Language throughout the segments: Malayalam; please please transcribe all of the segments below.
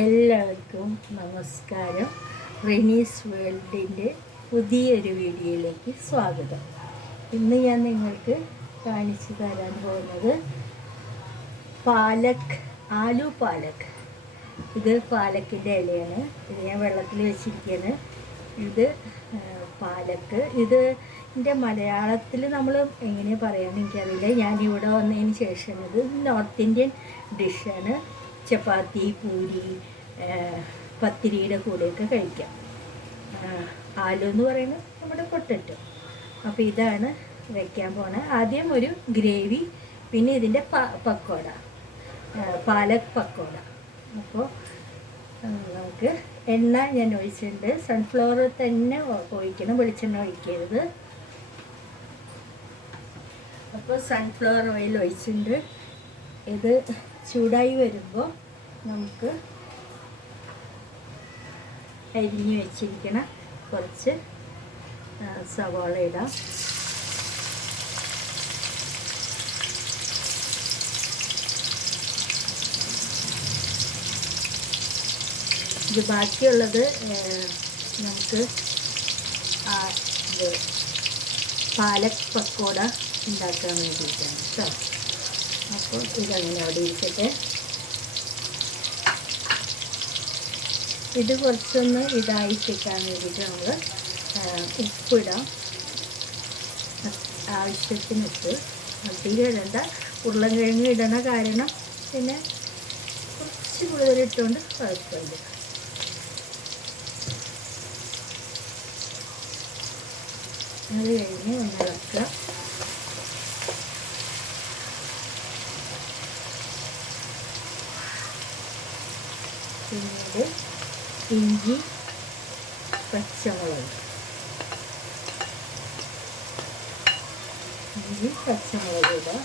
എല്ലാവർക്കും നമസ്കാരം. റെനീസ് വേൾഡിന്റെ പുതിയൊരു വീഡിയോയിലേക്ക് സ്വാഗതം. ഇന്ന് ഞാൻ നിങ്ങൾക്ക് കാണിച്ചു തരാൻ പോകുന്നത് പാലക് ആലു പാലക്. ഇത് പാലക്കിന്റെ ഇലയാണ്. ഇത് ഞാൻ വെള്ളത്തിൽ വെച്ചിരിക്കുകയാണ്. ഇത് പാലക്ക് ഇത് ഇതിന്റെ മലയാളത്തിൽ നമ്മൾ എങ്ങനെയാണ് പറയാമെന്ന് എനിക്കറിയില്ല. ഞാൻ ഇവിടെ വന്നതിന് ശേഷം ഇത് നോർത്ത് ഇന്ത്യൻ ഡിഷാണ് ചപ്പാത്തി പൂരി പത്തിരിയുടെ കൂടെയൊക്കെ കഴിക്കാം. ആലു എന്ന് പറയുന്നത് നമ്മുടെ പൊട്ടറ്റോ. അപ്പോൾ ഇതാണ് വെക്കാൻ പോണത് ആദ്യം ഒരു ഗ്രേവി പിന്നെ ഇതിന്റെ പ പക്കോട. പാലക് പക്കോട. അപ്പോൾ നമുക്ക് എണ്ണ ഞാൻ ഒഴിച്ചിട്ടുണ്ട്. സൺഫ്ലവർ തന്നെ ഒഴിക്കണം വെളിച്ചെണ്ണ ഒഴിക്കരുത്. അപ്പോൾ സൺഫ്ലവർ ഓയിൽ ഒഴിച്ചിട്ടുണ്ട്. ഇത് ചൂടായി വരുമ്പോൾ നമുക്ക് അരിഞ്ഞ് വെച്ചിരിക്കണ കുറച്ച് സവാള ഇടാം. ഇത് ബാക്കിയുള്ളത് നമുക്ക് ഇത് പാലക് പക്കോട ഉണ്ടാക്കാൻ വേണ്ടിയിട്ടാണ്. കേട്ടോ അപ്പോൾ ഇതങ്ങനെ അവിടെ ഇരിക്കട്ടെ. ഇത് കുറച്ചൊന്ന് ഇതായി കിട്ടാൻ വേണ്ടിയിട്ട് നമ്മൾ ഉപ്പിടാം. ആവശ്യത്തിന് ഉപ്പ്. അധികം ഇടണ്ട ഉരുളൻകിഴങ്ങ് ഇടണ കാരണം പിന്നെ കുറച്ച് കൂടുതൽ ഇട്ടുകൊണ്ട് കുഴപ്പമില്ല അത് കഴിഞ്ഞ് ഒന്ന് ഇളക്കുക പിന്നീട് ഇഞ്ചി പച്ചമുളക്. ഇഞ്ചി പച്ചമുളക് ഇടുക.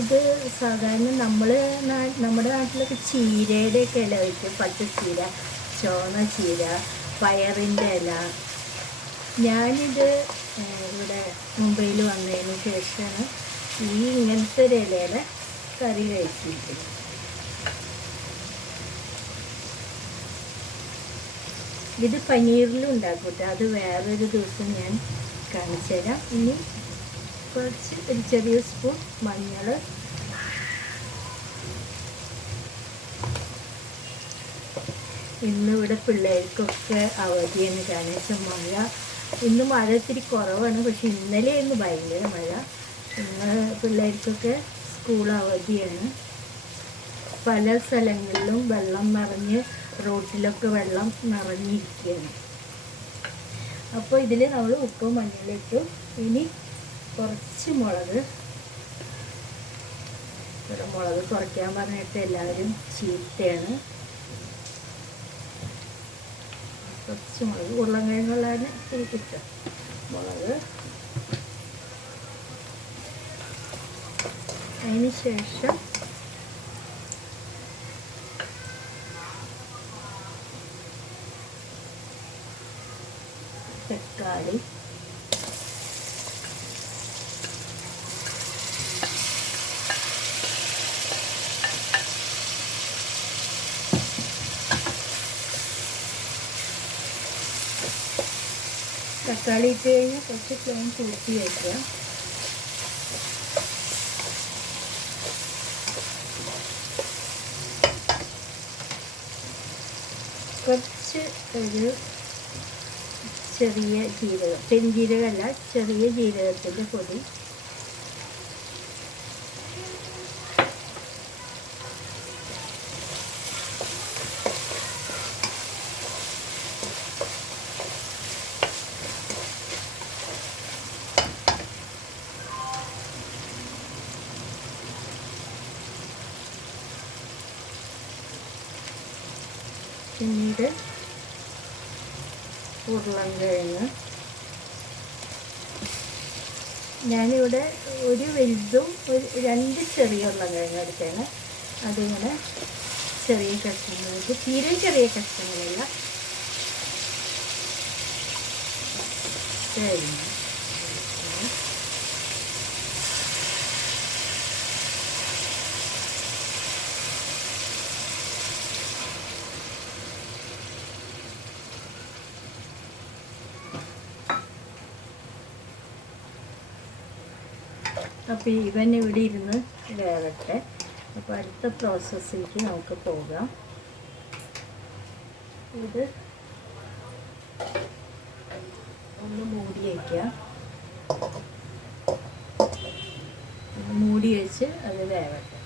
ഇത് സാധാരണ നമ്മൾ നമ്മുടെ നാട്ടിലൊക്കെ ചീരയുടെ ഒക്കെ ഇല വയ്ക്കും പച്ചച്ചീര ചുവന്ന ചീര പയറിന്റെ ഇല. ഞാനിത് ഇവിടെ മുംബൈയിൽ വന്നതിന് ശേഷമാണ് ഈ ഇങ്ങനത്തെ ഒരു ഇലയുടെ കറി കഴിച്ചിരിക്കുന്നത്. ഇത് പനീറിലും ഉണ്ടാക്കൂട്ട. കേട്ടോ അത് വേറൊരു ദിവസം ഞാൻ കാണിച്ചു തരാം. ഇനി കുറച്ച് ഒരു ചെറിയ സ്പൂൺ മഞ്ഞൾ. ഇന്നിവിടെ പിള്ളേർക്കൊക്കെ അവധിയാണ് കാരണം വെച്ചാൽ മഴ. ഇന്ന് മഴ ഇത്തിരി കുറവാണ്. പക്ഷെ ഇന്നലെ ഇന്ന് ഭയങ്കര മഴ. ഇന്ന് പിള്ളേർക്കൊക്കെ സ്കൂൾ അവധിയാണ്. പല സ്ഥലങ്ങളിലും വെള്ളം നിറഞ്ഞ് റോട്ടിലൊക്കെ വെള്ളം നിറഞ്ഞിരിക്കുകയാണ്. അപ്പോൾ ഇതിൽ നമ്മൾ ഉപ്പും മഞ്ഞളിട്ടു. ഇനി കുറച്ച് മുളക്. മുളക് കുറയ്ക്കാൻ പറഞ്ഞിട്ട് എല്ലാവരും ചീത്തയാണ്. കുറച്ച് മുളക് ഉരുളൻകിഴങ്ങുള്ളതിന് എനിക്ക് ഇഷ്ടം മുളക്. അതിന് ശേഷം തക്കാളി. തക്കാളി ഇട്ട് കഴിഞ്ഞാൽ കുറച്ച് ഫ്ലെയിം കൂട്ടി വയ്ക്കുക കുറച്ച് ഒരു ചെറിയ ജീരകം പെരുംജീരകമല്ല ചെറിയ ജീരകത്തിന്റെ പൊടി പിന്നീട് ഉരുളൻകിഴങ്ങ്. ഞാനിവിടെ ഒരു വലുതും ഒരു രണ്ട് ചെറിയ ഉരുളൻകിഴങ്ങ് എടുക്കാണ് അതിങ്ങനെ ചെറിയ കഷ്ണങ്ങൾക്ക് തീരെ ചെറിയ കഷ്ണങ്ങളില്ല. കഴിഞ്ഞു അപ്പോൾ ഇവൻ ഇവിടെ ഇരുന്ന് വേവട്ടെ. അപ്പോൾ അടുത്ത പ്രോസസ്സിലേക്ക് നമുക്ക് പോകാം. ഇത് ഒന്ന് മൂടി വയ്ക്കാം മൂടി വെച്ച് അത് വേവട്ടെ.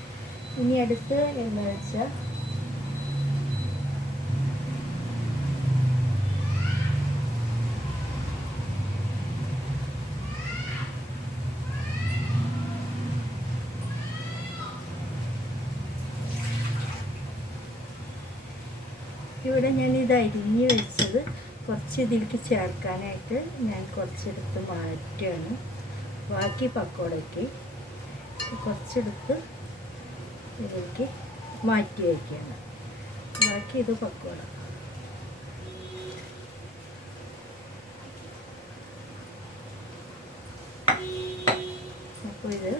ഇനി അടുത്ത് എന്താ വെച്ചാൽ ഇവിടെ ഞാൻ ഇത് അരിഞ്ഞ് വെച്ചത് കുറച്ച് ഇതിലേക്ക് ചേർക്കാനായിട്ട് ഞാൻ കുറച്ചെടുത്ത് മാറ്റുകയാണ്. ബാക്കി പക്കോടയ്ക്ക് കുറച്ചെടുത്ത് ഇതിലേക്ക് മാറ്റി വയ്ക്കുകയാണ്. ബാക്കി ഇത് പക്കോട അപ്പോൾ ഇത്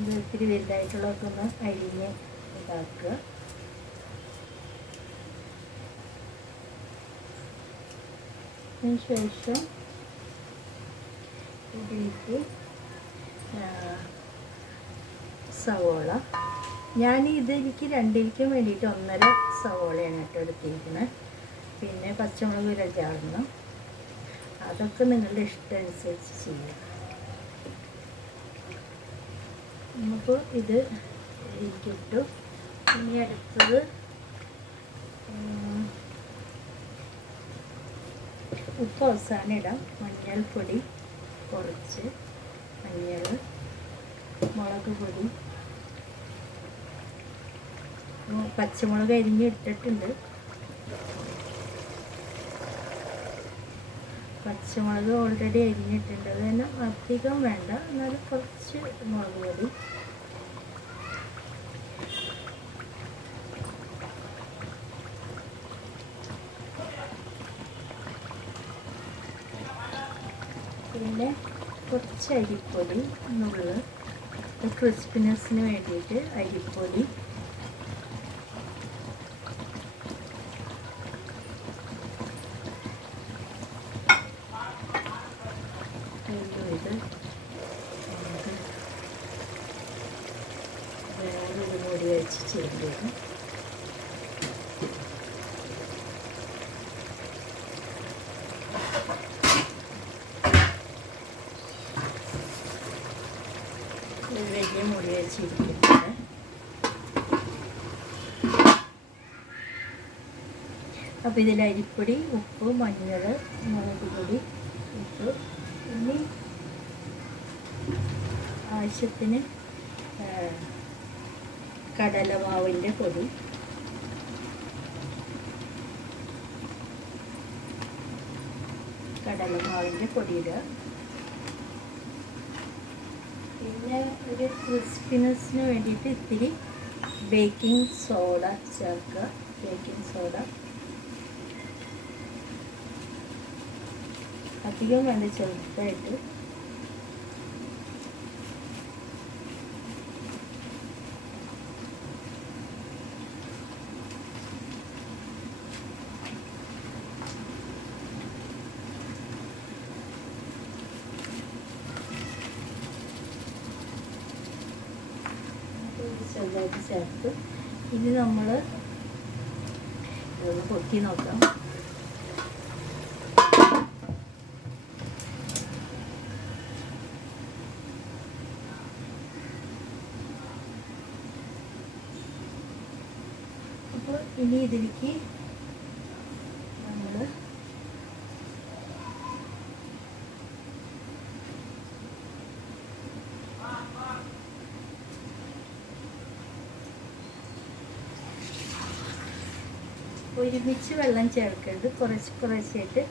ഇത് ഒത്തിരി വലുതായിട്ടുള്ളതൊക്കെ ഒന്ന് അരിഞ്ഞ് ഇതാക്കുക. അതിന് ശേഷം ഇതിലേക്ക് സവോള. ഞാൻ ഇത് എനിക്ക് രണ്ടിരിക്കും വേണ്ടിയിട്ട് ഒന്നര സവോളയാണ് കേട്ടോ എടുത്തിരിക്കുന്നത്. പിന്നെ പച്ചമുളക് രണ്ടാളണം അതൊക്കെ നിങ്ങളുടെ ഇഷ്ടം അനുസരിച്ച് നമുക്ക് ഇത് കിട്ടും ഇനി അടുത്തത് ഉപ്പ് അവസാനം ഇടാം. മഞ്ഞൾപ്പൊടി കുറച്ച് മഞ്ഞൾ മുളക് പൊടി. പച്ചമുളക് അരിഞ്ഞ് പച്ചമുളക് ഓൾറെഡി അരിഞ്ഞിട്ടുണ്ട്. അത് തന്നെ അധികം വേണ്ട. എന്നാലും കുറച്ച് മുളക് പൊടി. പിന്നെ കുറച്ച് അരിപ്പൊടി എന്നുള്ളത് ക്രിസ്പിനെസ്സിന് വേണ്ടിയിട്ട് അരിപ്പൊടി വീണ്ടും ഇത് നമുക്ക് വേറൊരു മുടി വെച്ച് ചെയ്തത് വലിയ മുടി വെച്ചിരിക്കുന്നത് അപ്പോൾ ഇതിൽ അരിപ്പൊടി ഉപ്പ് മഞ്ഞൾ മുളക് പൊടി ഉപ്പ്. ഇനി ആവശ്യത്തിന് കടലമാവിന്റെ പൊടി. കടലമാവിന്റെ പൊടിയിടുക പിന്നെ ഒരു ക്രിസ്പിനെസ്സിന് വേണ്ടിയിട്ട് ഇത്തിരി ബേക്കിംഗ് സോഡ ചേർക്കുക. Baking soda. അധികം വേണ്ട ചെറുതായിട്ട് ചെറുതായിട്ട് ചേർത്ത് ഇനി നമ്മൾ ഇതൊന്ന് പൊട്ടി നോക്കാം. അപ്പോൾ ഇനി ഇതിലേക്ക് നമ്മൾ ഒരുമിച്ച് വെള്ളം ചേർക്കരുത്. കുറച്ച് കുറച്ചായിട്ട്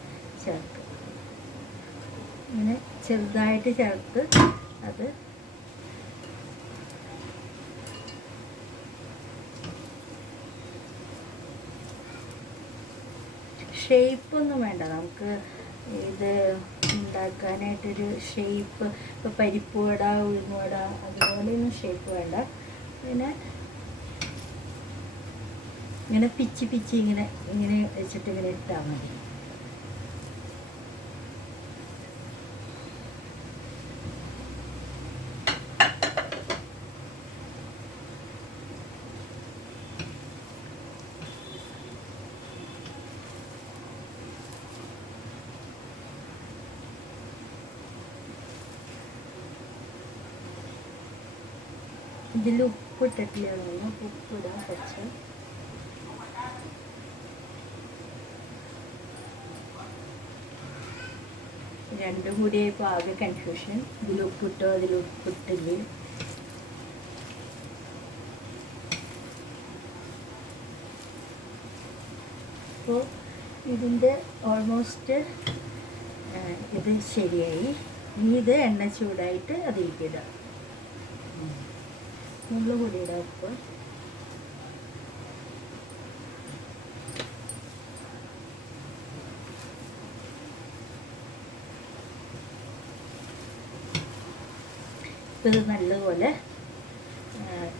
ചേർക്കുക ഇങ്ങനെ ചെറുതായിട്ട് ചേർത്ത് അത് ഷേപ്പ് ഒന്നും വേണ്ട. നമുക്ക് ഇത് ഉണ്ടാക്കാനായിട്ടൊരു ഷേപ്പ് ഇപ്പോൾ പരിപ്പ് വട ഉഴുന്നുവട അതുപോലെയൊന്നും ഷേപ്പ് വേണ്ട. പിന്നെ ഇങ്ങനെ പിച്ചി പിച്ചി ഇങ്ങനെ ഇങ്ങനെ വെച്ചിട്ട് ഇങ്ങനെ ഇട്ടാൽ മതി. ഇതിൽ ഉപ്പ് ഇട്ടിട്ടില്ല ഉപ്പ് ഇടാൻ പറ്റും. രണ്ടും കൂടി ഇപ്പോൾ ആകെ കൺഫ്യൂഷൻ ഇതിൽ ഉപ്പിട്ടോ അതിൽ ഉപ്പിട്ടില്ലേ? അപ്പോൾ ഇതിന്റെ ഓൾമോസ്റ്റ് ഇത് ശരിയായി. ഇനി ഇത് എണ്ണ ചൂടായിട്ട് അതിരിക്കുക ഇടാം. കൂടി ഇടാം ഉപ്പ് ഇത് നല്ലതുപോലെ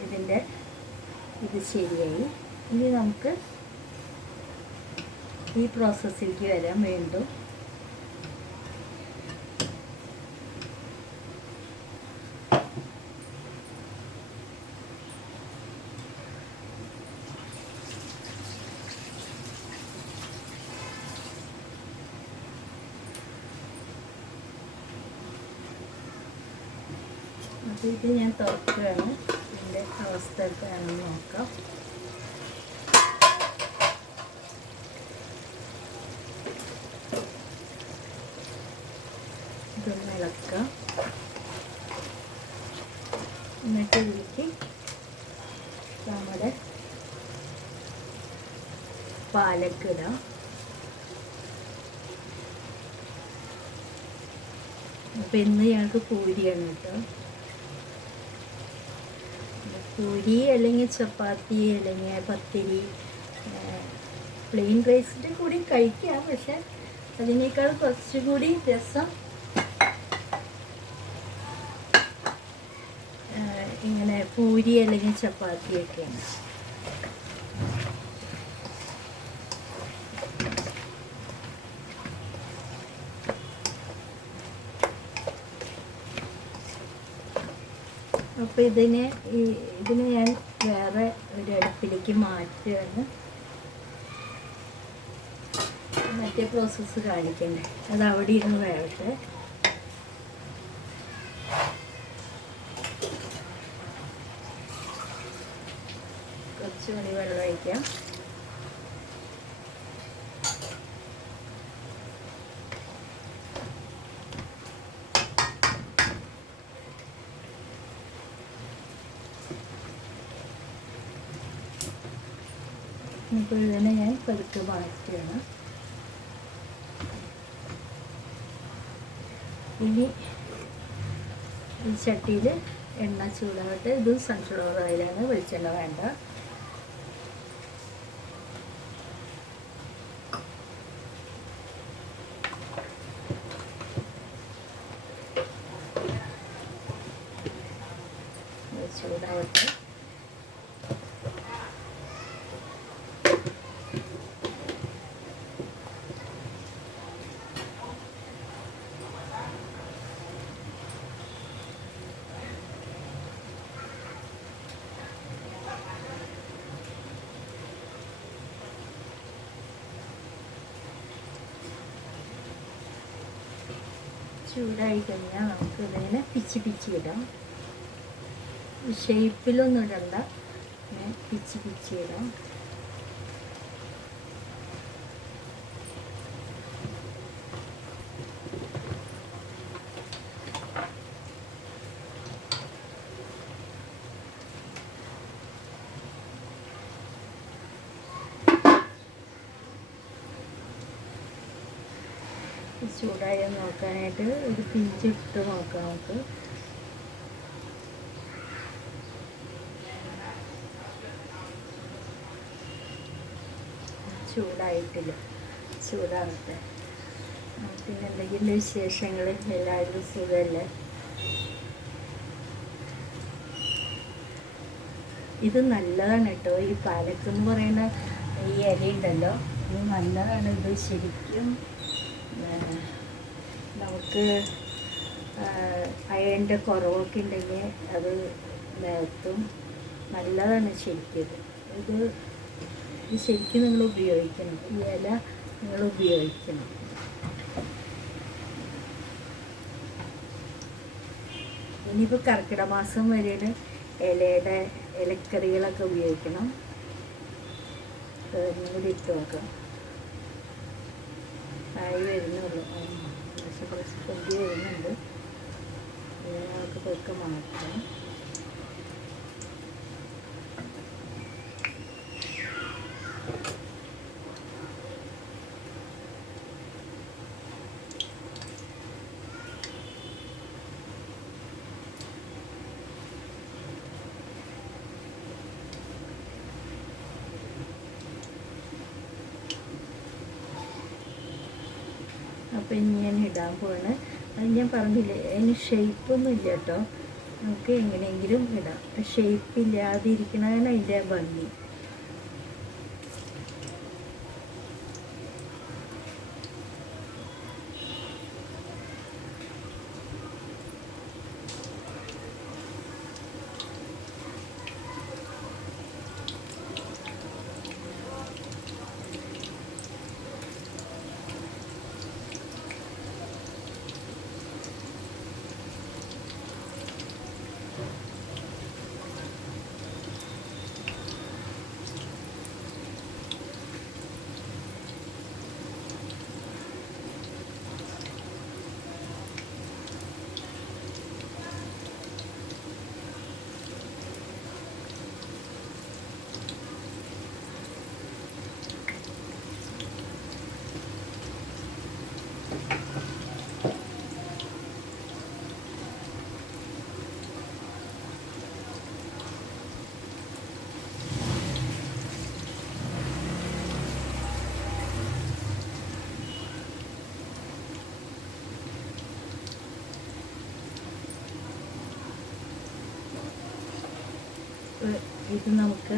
ഇതിന്റെ ഇത് ശരിയായി. ഇനി നമുക്ക് ഈ പ്രോസസ്സിലേക്ക് വരാൻ വീണ്ടും അപ്പോൾ ഇത് ഞാൻ തുറക്കുകയാണ്. ഇതിന്റെ അവസ്ഥ എന്താണെന്ന് നോക്കാം. ഇതൊന്ന് ഇളക്കാം. എന്നിട്ട് നമ്മുടെ പാലക്ക് ഇടാം. അപ്പം ഇന്ന് ഞങ്ങൾക്ക് പൂരിയാണ് കേട്ടോ. പൂരി അല്ലെങ്കിൽ ചപ്പാത്തി അല്ലെങ്കിൽ പത്തിരി പ്ലെയിൻ റൈസിന്റെ കൂടി കഴിക്കാം. പക്ഷെ അതിനേക്കാൾ കുറച്ചുകൂടി രസം ആ, ഇങ്ങനെ പൂരി അല്ലെങ്കിൽ ചപ്പാത്തിയൊക്കെയാണ് അപ്പോൾ ഇതിനെ ഈ ഇതിനെ ഞാൻ വേറെ ഒരു അടുപ്പിലേക്ക് മാറ്റുകയാണ്. മറ്റേ പ്രോസസ്സ് കാണിക്കണ്ടേ? അത് അവിടെ ഇരുന്ന് വേവട്ടെ കുറച്ച് മണി വെള്ളം ഒഴിക്കാം ഇപ്പോൾ ഇതിനെ ഞാൻ പതുക്കെ മാറ്റുകയാണ് ഇനി ഈ ചട്ടിയിൽ എണ്ണ ചൂടാകട്ടെ ഇത് സൺഫ്ലവർ ഓയിലാണ് വെളിച്ചെണ്ണ വേണ്ട ഇത് ചൂടാവട്ടെ ചൂടായി കഴിഞ്ഞാൽ നമുക്ക് ഇതിനെ പിച്ചി പിച്ചി ഇടാം. ഷേപ്പിലൊന്നും ഇടണ്ട. പിച്ചി പിച്ചി ഇടാം. ചൂടായി നോക്കാനായിട്ട് ഒരു പിഞ്ചിട്ട് നോക്കാം നമുക്ക്. ചൂടായിട്ടില്ല. ചൂടാവട്ടെ. പിന്നെ എന്തെങ്കിലും വിശേഷങ്ങൾ? എല്ലാവരും സുഖമല്ലേ? ഇത് നല്ലതാണ് കേട്ടോ. ഈ പാലക്ക് എന്ന് പറയുന്ന ഈ ഇല ഉണ്ടല്ലോ ഇത് നല്ലതാണ്. ഇത് ശരിക്കും നമുക്ക് അയണിന്റെ കുറവൊക്കെ ഉണ്ടെങ്കിൽ അത് നികത്തും നല്ലതാണ് ശരിക്കും. ഇത് ഇത് ശരിക്കും നിങ്ങൾ ഉപയോഗിക്കണം. ഈ ഇല നിങ്ങൾ ഉപയോഗിക്കണം. ഇനിയിപ്പോൾ കർക്കിടക മാസം വരെ ഇലയുടെ ഇലക്കറികളൊക്കെ ഉപയോഗിക്കണം. കൂടി ഇട്ട് നോക്കാം. ആയി വരുന്നുള്ളൂ. പൊന്തി വരുന്നുണ്ട്. ഇതിനെ നമുക്ക് പതുക്കെ മാറ്റാം അപ്പം ഇനി ഞാൻ ഇടാൻ പോവാണ് അത് ഞാൻ പറഞ്ഞില്ലേ അതിന് ഷേപ്പൊന്നും ഇല്ല കേട്ടോ നമുക്ക് എങ്ങനെയെങ്കിലും ഇടാം. ഷേപ്പ് ഇല്ലാതിരിക്കണതാണ് അതിന്റെ ഭംഗി. ഇത് നമുക്ക്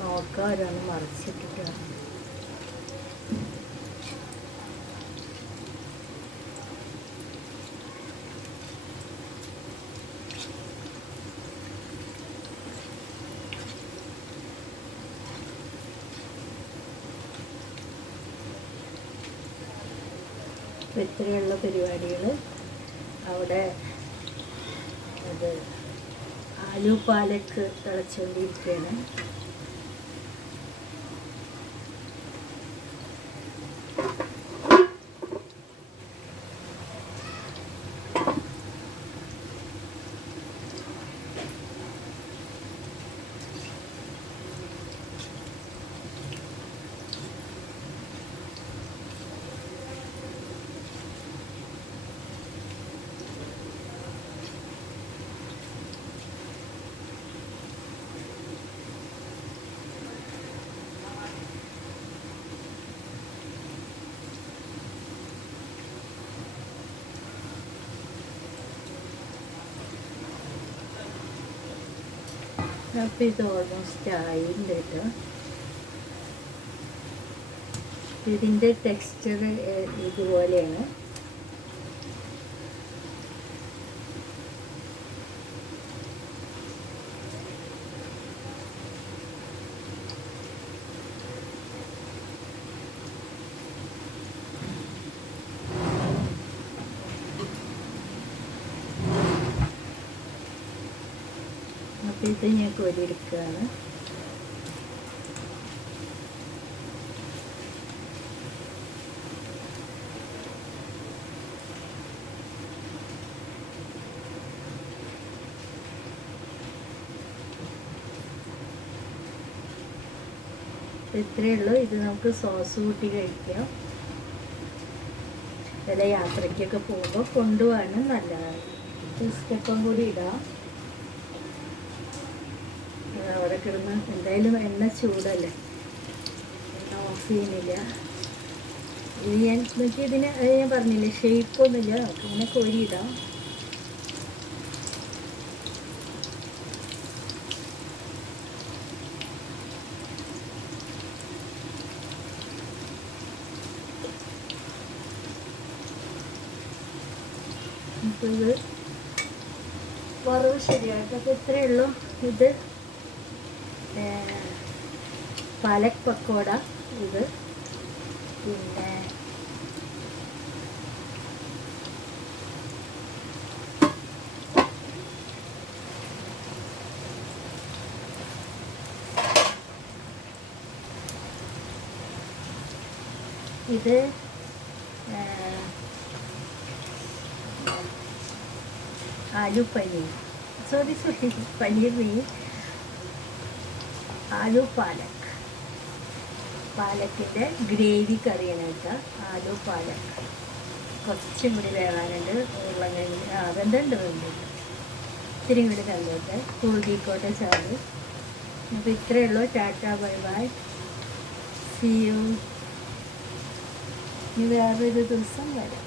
നോക്കാം ഒരാൾ മറിച്ചിട്ടിട്ട്. ഇത്രയുള്ള പരിപാടികൾ അവിടെ അത് ആലു പാലക്ക് തിളച്ചുകൊണ്ടിരിക്കുകയാണ് അപ്പോൾ ഇത് ഓൾമോസ്റ്റ് ആയിട്ടുണ്ട് കേട്ടോ ഇതിന്റെ ടെക്സ്ചർ ഇതുപോലെയാണ്. ഇത് ഞാൻ കോരിയെടുക്കുകയാണ് ഇത്രയേ ഉള്ളൂ. ഇത് നമുക്ക് സോസ് കൂട്ടി കഴിക്കാം. വല്ല യാത്രയ്ക്കൊക്കെ പോകുമ്പോൾ കൊണ്ടുപോകാനും നല്ലതാണ്. ബിസ്ക്കറ്റും കൂടി ഇടാം അത് അവിടെ കിടന്ന് എന്തായാലും എണ്ണ ചൂടല്ലേ? എണ്ണ ഓഫ് ചെയ്യുന്നില്ല. ഇനി ഞാൻ നോക്കി ഇതിന് ഞാൻ പറഞ്ഞില്ല ഷേപ്പൊന്നുമില്ല നമുക്ക് ഇങ്ങനെ അപ്പോൾ ഇത് വറവ് ശരിയായിട്ട് അപ്പോൾ ഇത്രയേ ഉള്ളൂ. ഇത് പാലക് പക്കോട ഇത് പിന്നെ ഇത് आलू पनीर सॉरी सॉरी पनीर नहीं आलू पालक പാലക്കിന്റെ ഗ്രേവി കറിയാണ് കേട്ടോ ആലു പാലക് കുറച്ചും കൂടി വേവാനുണ്ട്. ഉരുളങ്കിഴങ്ങ് ആ അതെന്തുണ്ട് വേണ്ടി? ഇത്തിരി കൂടി കണ്ടോട്ടെ കുറുകിക്കോട്ടെ ചാറ്. അപ്പോൾ ഇത്രയേ ഉള്ളൂ. Tata bye bye. See you ഇനി വേറൊരു ദിവസം വരാം.